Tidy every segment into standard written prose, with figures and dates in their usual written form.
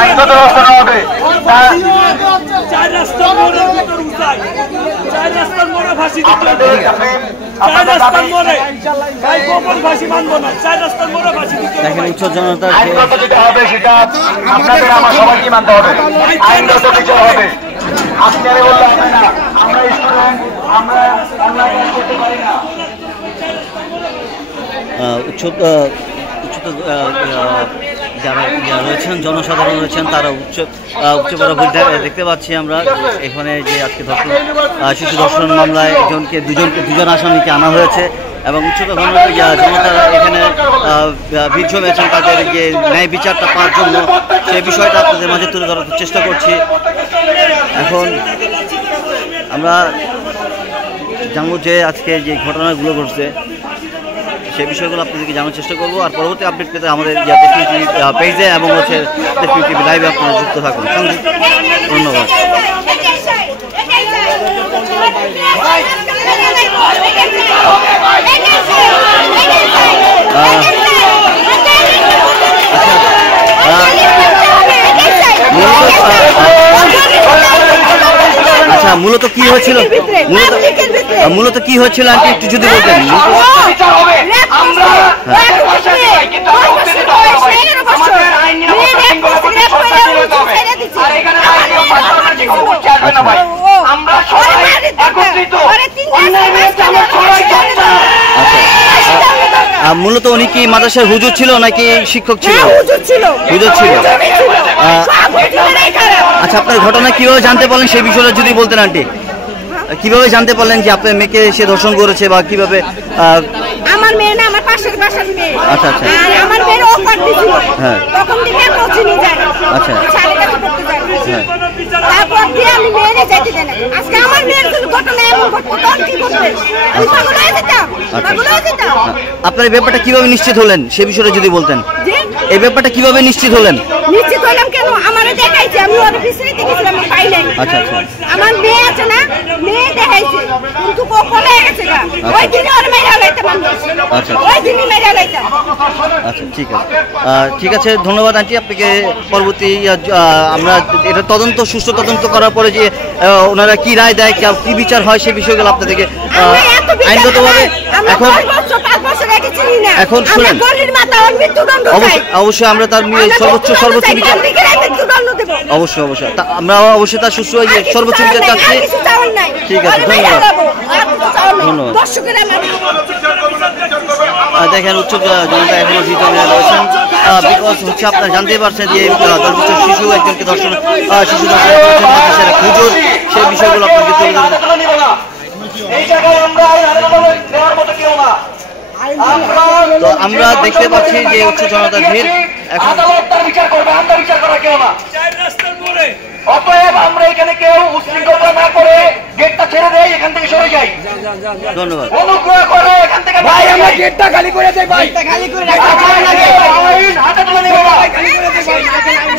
আইনগত ব্যবস্থা নেওয়া হবে। দেখেন উচ্চ জনতা আইনগত যেটা হবে সেটা আপনাদের আমার সবাইকে মানতে হবে। আইনগত বিচার হবে। আপনারা বললে হবে না, আমরা স্টুডেন্ট, আমরা অনলাইন করতে পারি না। যারা রয়েছেন জনসাধারণ রয়েছেন তারা উচ্চপরা দেখতে পাচ্ছি আমরা এখানে যে আজকে শিশু ধর্ষণ মামলায় দুজন আসামিকে আনা হয়েছে এবং উচ্চতর জনতারা এখানে ভিড় জমেছেন তাদের যে ন্যায় বিচারটা পাওয়ার জন্য সেই বিষয়টা আপনাদের মাঝে তুলে ধরার চেষ্টা করছি। এখন আমরা জানবো যে আজকে যে ঘটনাগুলো ঘটছে সেই বিষয়গুলো আপনাদেরকে জানার চেষ্টা করবো আর পরবর্তী আপডেট পেতে আমাদের পেজে এবং হচ্ছে টিভি লাইভে আপনারা যুক্ত থাকুন। ধন্যবাদ। আচ্ছা মূলত কি হয়েছিল মূলত কি হয়েছিল আন্টি একটু যদি বলতেন। মূলত উনি কি মাদ্রাসার হুজুর ছিল নাকি শিক্ষক ছিল? হুজুর ছিল। আচ্ছা আপনার ঘটনা কিভাবে জানতে পারলেন সেই বিষয়টা যদি বলতেন আন্টি। কিভাবে জানতে পারলেন যে আপনার মেয়েকে সে ধর্ষণ করেছে বা কিভাবে? আমার মেয়ে না আমার পাশের বাসার মেয়ে। আচ্ছা আচ্ছা। আর আমার মেয়ের অফার দিছিল। হ্যাঁ। তখন থেকে কোচিং নিয়ে যায়। আচ্ছা। শাড়িটা পড়তে যায়। হ্যাঁ। তারপর দিয়ে আমি মেয়েরে যাইতে দেন। আজকে আমার মেয়ের কোনো ঘটনা এমন ঘটনা তখন কি করবে? আমি পাগল হয়ে যেতাম। পাগল হয়ে যেতাম। আপনার এই ব্যাপারটা কিভাবে নিশ্চিত হলেন সেই বিষয়টা যদি বলতেন। জি? এই ব্যাপারটা কিভাবে নিশ্চিত হলেন? নিশ্চিত হলাম কেন? আমারে দেখাইছে, আমি ওর পিছনে দেখেছিলাম, আমি পাই নাই। আচ্ছা আচ্ছা। আমার মেয়ে আছে না, মেয়ে দেখাইছে, কিন্তু কখনো গেছে না। ওই দিনে ওর মেয়ে লাইতাম আমি। আচ্ছা। ওই দিনে মেয়ে লাইতাম। আচ্ছা ঠিক আছে। ঠিক আছে ধন্যবাদ আন্টি আপনাকে। পরবর্তী আমরা এটা তদন্ত সুষ্ঠু তদন্ত করার পরে যে ওনারা কি রায় দেয় কি বিচার হয় সেই বিষয়গুলো আপনাদেরকে আইনগতভাবে এখন শুনেন। অবশ্যই আমরা তার সর্বোচ্চ বিচার অবশ্যই আমরা অবশ্যই তার সুষ্ঠু সর্বোচ্চ বিচার চাচ্ছি। ঠিক আছে ধন্যবাদ। দেখেন উচ্চ জনতা এখনো ভিতরে রয়েছেন বিকজ হচ্ছে আপনারা জানতেই পারছেন যে 10 বছর শিশু একজনকে ধর্ষণ শিশু ধর্ষণ করেছেন হুজুর সেই বিষয়গুলো আপনাকে তুলে ধরবেন। তো আমরা দেখতে পাচ্ছি যে উচ্চ জনতার ভিড় এখন অতএব আমরা এখানে কেউ উশৃঙ্খলতা না করে গেটটা ছেড়ে দেই, এখান থেকে সরে যাই। ধন্যবাদ। অনুগ্রহ করে এখান থেকে ভাই আমরা গেটটা খালি করে দেই। ভাই গেটটা খালি করে রাখা ভালো লাগে। হাতে তুলে নিব ভাই, খালি করে দেই ভাই।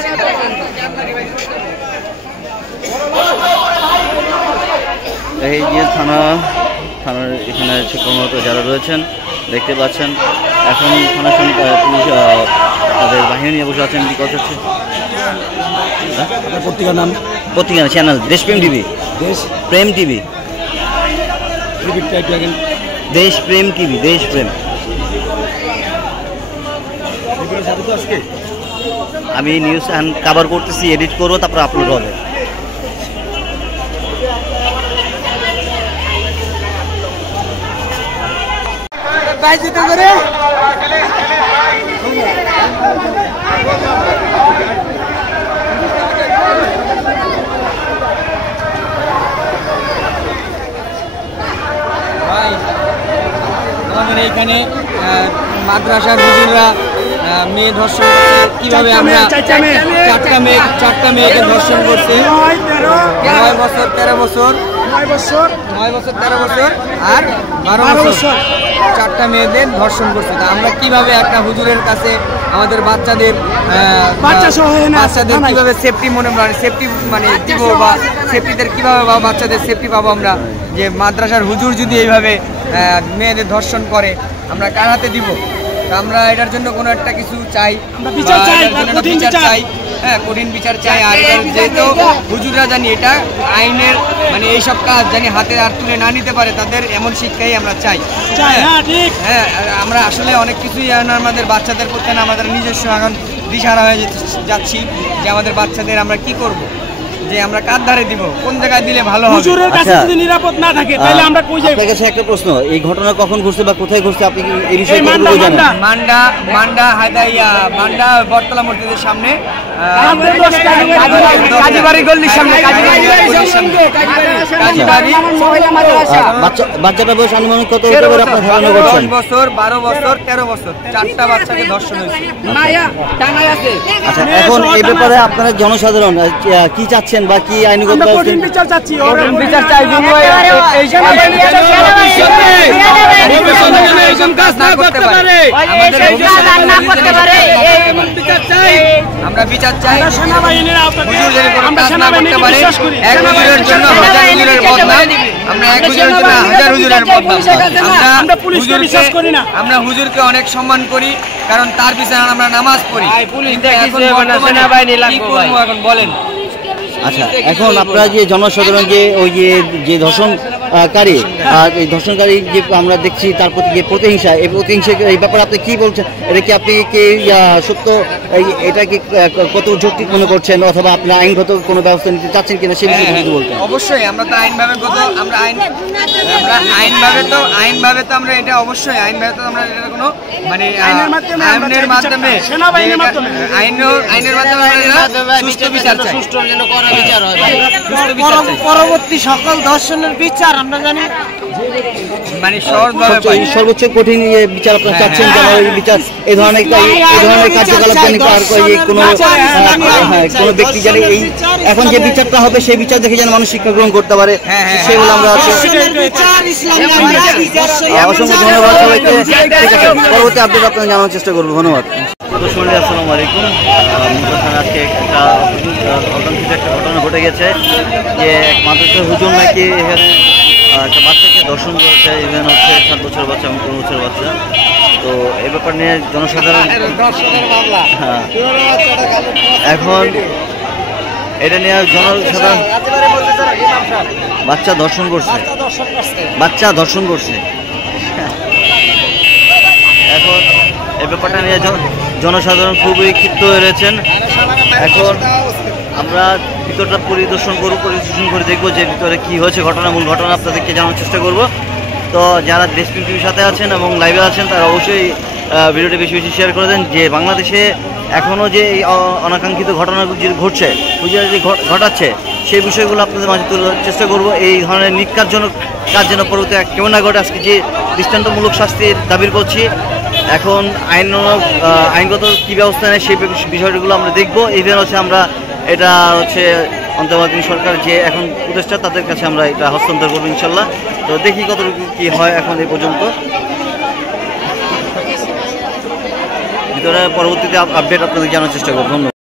এই যে থানার এখানে কর্মরত যারা রয়েছেন দেখতে পাচ্ছেন এখন থানার সঙ্গে পুলিশ তাদের বাহিনী নিয়ে বসে আছেন। বিকজ হচ্ছে পত্রিকার নাম পত্রিকা চ্যানেল দেশপ্রেম টিভি। দেশপ্রেম টিভি। দেশপ্রেম টিভি। দেশপ্রেম। আমি নিউজ কভার করতেছি, এডিট করবো, তারপর আপলোড হবে। আমাদের এইখানে মাদ্রাসার হুজুররা মেয়ে ধর্ষণ কিভাবে আমরা চারটা মেয়েকে ধর্ষণ করছে 9 বছর 13 বছর 9 বছর 13 বছর আর 12 বছর চারটা মেয়েদের ধর্ষণ করছে। তা আমরা কিভাবে একটা হুজুরের কাছে আমাদের বাচ্চাদের কিভাবে সেফটি সেফটি দিব বা সেফটিদের কিভাবে বাচ্চাদের সেফটি পাবো আমরা, যে মাদ্রাসার হুজুর যদি এইভাবে মেয়েদের ধর্ষণ করে আমরা কার হাতে দিব? আমরা এটার জন্য কোনো একটা কিছু চাই, বিচার চাই। হ্যাঁ কঠিন বিচার চাই। আর এটা যেহেতু হুজুররা জানি এটা আইনের মানে এইসব কাজ জানি হাতে আর তুলে না নিতে পারে, তাদের এমন শিক্ষাই আমরা চাই। হ্যাঁ আমরা আসলে অনেক কিছুই আমাদের বাচ্চাদের করতে না, আমাদের নিজস্ব এখন দিশাহারা হয়ে যাচ্ছি যে আমাদের বাচ্চাদের আমরা কি করব, যে আমরা কার ধারে দিব, কোন জায়গায় দিলে ভালো হবে। হুজুরের কাছে যদি নিরাপদ না থাকে তাহলে আমরা কই যাই? আপনার কাছে একটা প্রশ্ন, এই ঘটনা কখন ঘটছে বা কোথায় ঘটছে আপনি কি এই বিষয়ে কতটুকু জানেন? মান্ডা হায়দাইয়া মান্ডা বটতলা মসজিদের সামনে, কাজীবাড়ি গল্লির সামনে, কাজীবাড়ি। বাচ্চাটার বয়স আনুমানিক কত হতে পারে আপনার ধারণা করছেন? 10 বছর, 12 বছর, 13 বছর, 4টা বাচ্চাকে ধর্ষণ হয়েছে। আচ্ছা, এখন এই ব্যাপারে আপনারা জনসাধারণ কি চাচ্ছেন বা কি আইনগত বিচার চাচ্ছি? বিচার চাই আমরা বিচার চাই। সেনাবাহিনীর এক হুজুরের জন্য হাজার হুজুরের বদনাম, আমরা এক হুজুরের জন্য হাজার হুজুরের বদনাম। আমরা পুলিশকে বিশ্বাস করি না। আমরা হুজুরকে অনেক সম্মান করি, কারণ তার পিছনে আমরা নামাজ পড়ি। এখন বলেন। আচ্ছা, এখন আপনারা যে জনসাধারণ যে ওই যে ধর্ষণকারী এই ধর্ষণকারী যে আমরা দেখছি তার প্রতি যে প্রতিহিংসা, এই প্রতিহিংসা এই ব্যাপারে আপনি কি বলছেন? এটা কি আপনি কি সত্য, এটা কি কত যৌক্তিক মনে করছেন, অথবা আপনারা আইনগত কোনো ব্যবস্থা নিতে চাচ্ছেন কিনা সে বিষয়ে কিছু বলতেন? অবশ্যই আমরা তো আইনভাবে আমরা আইনভাবে তো আমরা এটা অবশ্যই আইনভাবে তো আমরা এটা কোনো মানে আইনের মাধ্যমে সুষ্ঠু বিচার চাই। পরবর্তী সকল ধর্ষণের বিচার আমরা জানি মানে সর্বোচ্চ কঠিন বিচার আপনারা চাচ্ছেন, যেন বিচার এই ধরনের কার্যকলাপ জানি কোনো ব্যক্তি জানি এই এখন যে বিচারটা হবে সেই বিচার দেখে যেন মানুষ শিক্ষা গ্রহণ করতে পারে, সেগুলো আমরা অসংখ্য ধন্যবাদ সবাইকে। ঠিক আছে, পরবর্তী আপডেট আপনারা জানার চেষ্টা করবো। ধন্যবাদ। আসসালামু আলাইকুম। আজকে একটা ঘটনা ঘটে গেছে যে এক মাদ্রাসার হুজুর নাকি এখানে একটা বাচ্চাকে ধর্ষণ করেছে, ইভেন হচ্ছে 7 বছরের বাচ্চা এবং 15 বছরের বাচ্চা। তো এই ব্যাপার নিয়ে জনসাধারণ এখন এটা নিয়ে জনসাধারণ বাচ্চা ধর্ষণ করছে এখন এই ব্যাপারটা নিয়ে জনসাধারণ খুবই ক্ষিপ্ত হয়ে রয়েছেন। এখন আমরা ভিতরটা পরিদর্শন করে দেখবো যে ভিতরে কি হয়েছে, মূল ঘটনা আপনাদেরকে জানার চেষ্টা করব। তো যারা দেশপ্রেম টিভির সাথে আছেন এবং লাইভে আছেন তারা অবশ্যই ভিডিওটি বেশি বেশি শেয়ার করে দেন, যে বাংলাদেশে এখনও যে এই অনাকাঙ্ক্ষিত ঘটনাগুলো যে ঘটছে, যে ঘটাচ্ছে সেই বিষয়গুলো আপনাদের মাঝে তুলে ধরার চেষ্টা করব। এই ধরনের নিকারজনক কাজ যেন পরবর্তী কেউ না ঘটে, আজকে যে দৃষ্টান্তমূলক শাস্তির দাবি করছি। এখন আইনগত কী ব্যবস্থা নেয় সেই বিষয়গুলো আমরা দেখব। ইভেন হচ্ছে আমরা এটা হচ্ছে অন্তর্বর্তী সরকার যে এখন উপদেষ্টা তাদের কাছে আমরা এটা হস্তান্তর করবো ইনশাল্লাহ। তো দেখি কতটুকু কী হয় এখন এই পর্যন্ত। ভিতরে পরবর্তীতে আপডেট আপনাদের জানার চেষ্টা করব। ধন্যবাদ।